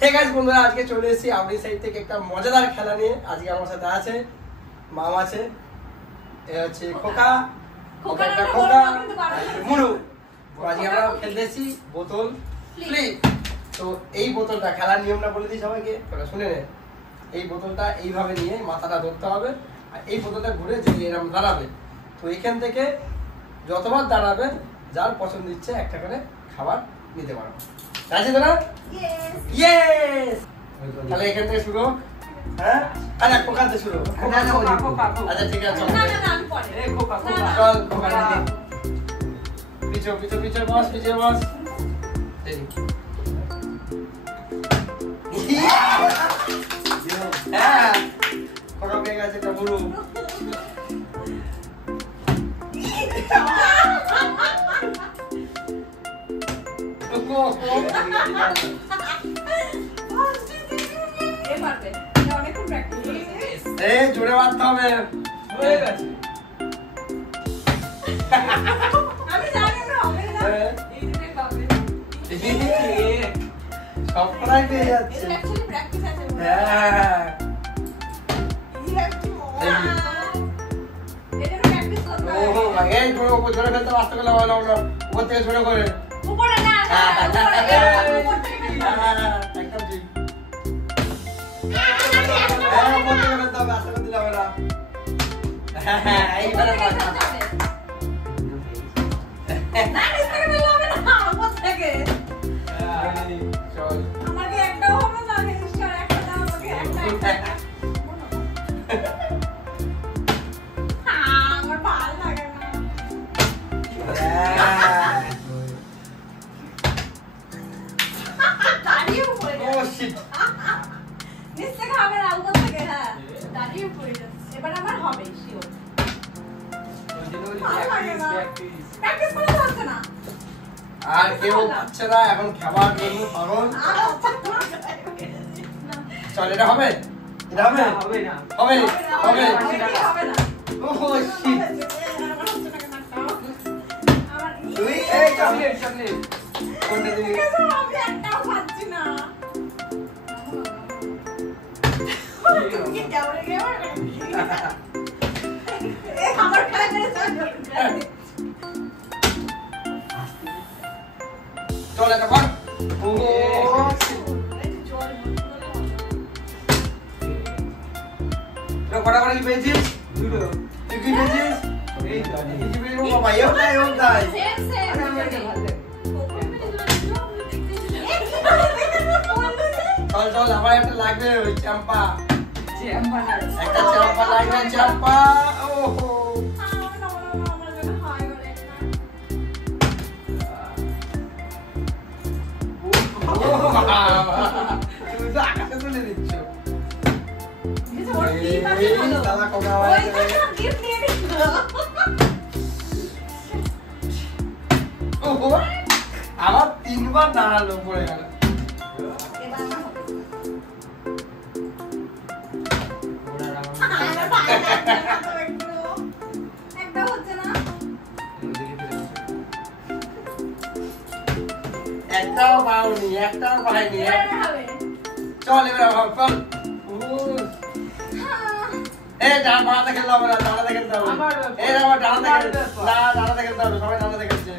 Hey guys বন্ধুরা, আজকে চলে এসেছি আউটডোর সাইড থেকে একটা মজাদার খেলা নিয়ে। আজকে আমার সাথে আছে মাম আছে, এ হচ্ছে খোকা, খোকা মুরু। আজকে আমরা খেলতে এসেছি বোতল ফ্লিপ। তো এই বোতলটা খেলার নিয়মটা বলে দিই সবাইকে, তোরা শুনে নে। এই বোতলটা এইভাবে নিয়ে মাথাটা ধরতে হবে, আর এই বোতলটা ঘুরে যে এরকম দাঁড়াবে। তো এখান থেকে যতবার দাঁড়াবে যার পছন্দ ইচ্ছে একটা করে খাবার নিতে পারবে। আছে তো না? ইয়েস। তাহলে এখান থেকে শুরু হোক। হ্যাঁ, আচ্ছা খোকা থেকে শুরু হোক। আচ্ছা ঠিক আছে, চল খোকা দিদি পিছো পিছো পিছো বস, পিছো বস। হ্যাঁ, খোকা পেয়ে গেছে একটা বুড়ো। জোরে মারতে হবে। হয়ে গেছে। সবটাই পেয়ে যাচ্ছে। হ্যাঁ, জোরে ফেলতে আসতে গেলে হবে না, উপর থেকে জোরে করে। একদম ঠিক। আর কেউ পাচ্ছে না এখন খাবার জন্য পাগল। চল, এটা হবে, এটা হবে, হবে না, হবে হবে না। ওহো শিট, তুই এই চকলেট চকলেট কোনটা দিবি? আমি একটাও খাচ্ছি না। কি কেমন কেমন এই খাবার খাই না। চল এটা কর। ওহো তো কটা করে কি পেয়েছিস? দুটো। তুই কি পেয়েছিস? এই তো কি পেয়েছিস বাবা? এও তাই এও তাই। চল চল, আমার একটা লাগবে ওই চাম্পা। চাম্পা না, একটা চাম্পা লাগবে, চাম্পা। ওহো তুমি তো আকাশে তুলে দিচ্ছ। আমার 3 বার দাঁড়ালো, পড়ে গেল। একটাও পাওনি, একটাও পাইনি। চল এবার চল। এই ডান বাড়াতে খেলতে হবে না, ডানাতে খেলতে হবে। এই আমার ডানাতে খেলতে না, ডানাতে খেলতে হবে। সবাই ডানাতে খেলছে।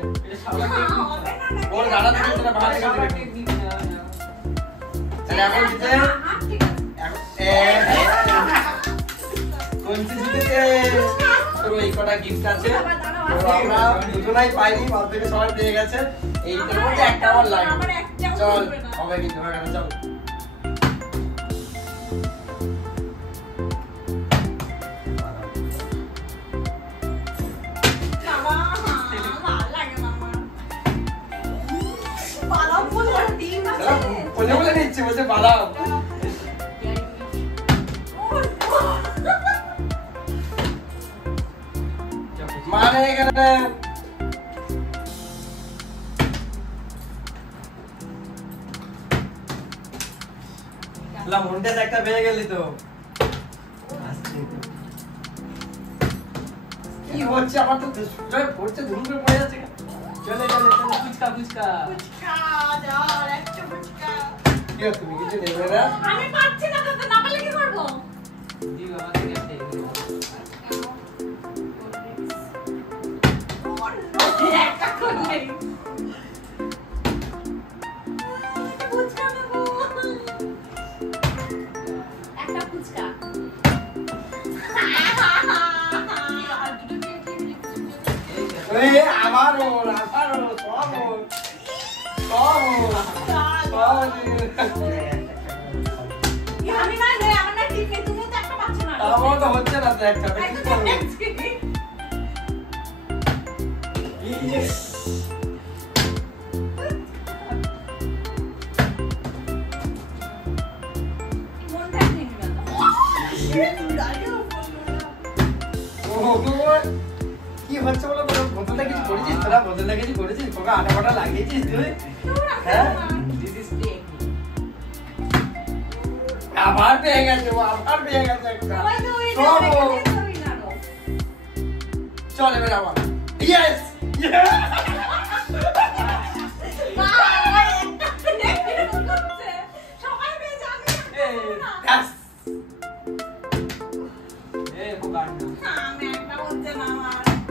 ওর ডানাতে খেলছে না, বাড়াতে খেলছে। তাহলে এখন জিতে কোন জিতেছে? তোর এই কটা গিফট আছে, আমরা দুজনাই পাইনি, বাদ থেকে সবাই পেয়ে গেছে। এইটার মধ্যে একটা আমার লাগবে। চল হবে কিন্তু, হয়ে গেল। চল বলে বলে নিচ্ছে, বলছে বাদাম। মানে এখানে মনটা একটা পেয়ে গেলি তো। কি হচ্ছে আমার তো পড়ছে, ধুম করে পড়ে যাচ্ছে। চলে চলে চলে, ফুচকা ফুচকা ফুচকা, যাও একটা ফুচকা। কি তুমি কিছু নেবে না? আমি পাচ্ছি না তো না পারলে কি করব? জি বাবা ঠিক আছে একটা কোন নেই ফুচকা নেবো একটা ফুচকা ওই আমারও আমি না রে আমার না ঠিক নেই তুমি তো একটা পাচ্ছ না আমার তো হচ্ছে না তো একটা কি করব মনটা ভেঙে গেল তুমি দাঁড়িয়ে কি হচ্ছে বলো বোতলটা কিছু করেছিস তোরা বোতলটা কিছু করেছিস তোকে আটা ফাটা লাগিয়েছিস তুই হ্যাঁ দিস ইজ টেক আবার পেয়ে গেছে একটা চল এবার আবার ইয়েস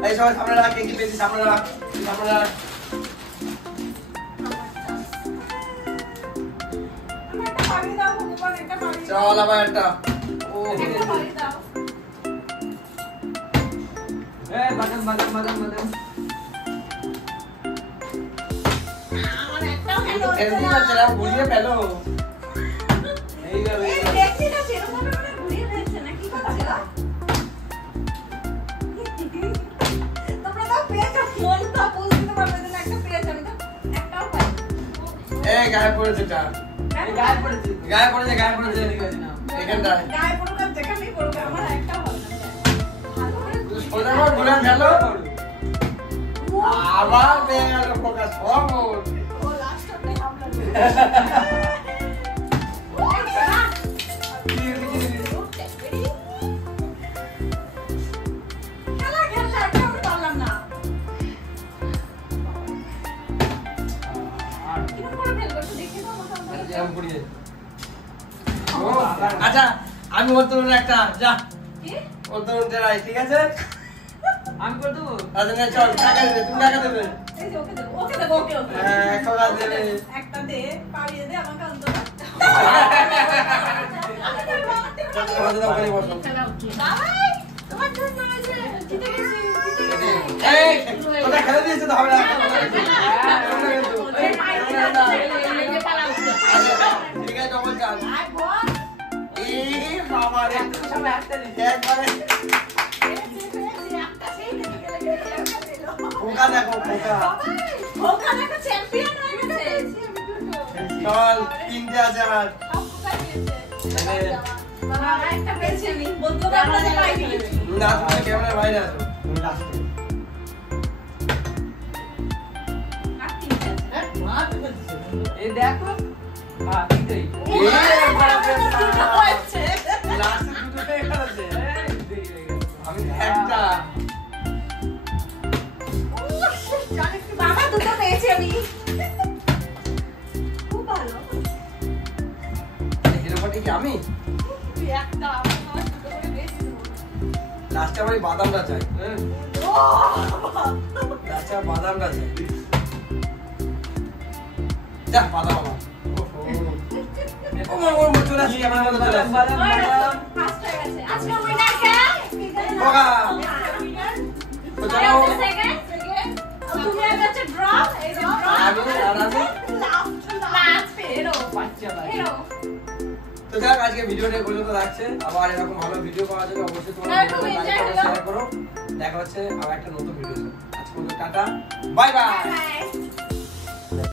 এই সবাই সামনে রাখ কি পেয়েছিস সামনে রাখ চল আবার একটা ও বাদাম এমনি না চলা ঘুরিয়ে ফেলো এইভাবে এই গায়ে পড়েছে এটা গায়ে পড়েছে এখানটা সোজা করে ঘুরে ফেলো আবার পেয়ে গেল ফোকাস সব আচ্ছা আমি ওর তরুণ একটা যা ওর তরুণ যাই ঠিক আছে আমি করে দেবো আচ্ছা চল টাকা দেবে তুমি টাকা দেবে হ্যাঁ টাকা দেবে একটা দে পাড়িয়ে দে আমাকে অন্তত ওখানে বসো বাবাই তোমার জন্য আছে জিতে গেছি এই ওটা খেলে দিয়েছে তো হবে না ঠিক আছে ডবল চান্স এই বাবা রে একবারে খোকা দেখো খোকা দেখো চ্যাম্পিয়ন হয়ে গেছে চল তিনটে আছে আমার বাবা একটা পেয়েছি আমি বন্ধু বান্ধব পাইনি না তুমি ক্যামেরার বাইরে আছো তুমি লাস্টে এই দেখো ঠিকই লাস্টে দুটো পেয়ে গেছে আমি একটা বাবা দুটো পেয়েছি আমি খুব ভালো হিরোপটি কি আমি তুই একটা আমার দুটো করে পেয়েছি লাস্টে আমার বাদামটা চাই ও লাস্টে বাদামটা চাই যা বাদাম আমার ওর মতো চলে আসি আমার মতো চলে আসি ফার্স্ট হয়ে গেছে আজকে উইনার কে খোকা তো চলো তুমি একটা ড্র এই যে ড্র আমি লাস্ট ফেরো বাচ্চা ফেরো তো যাক আজকে ভিডিওটা পর্যন্ত রাখছে আবার এরকম ভালো ভিডিও পাওয়ার জন্য অবশ্যই তোমরা শেয়ার করো দেখা হচ্ছে আবার একটা নতুন ভিডিও আজকে টাটা বাই বাই বাই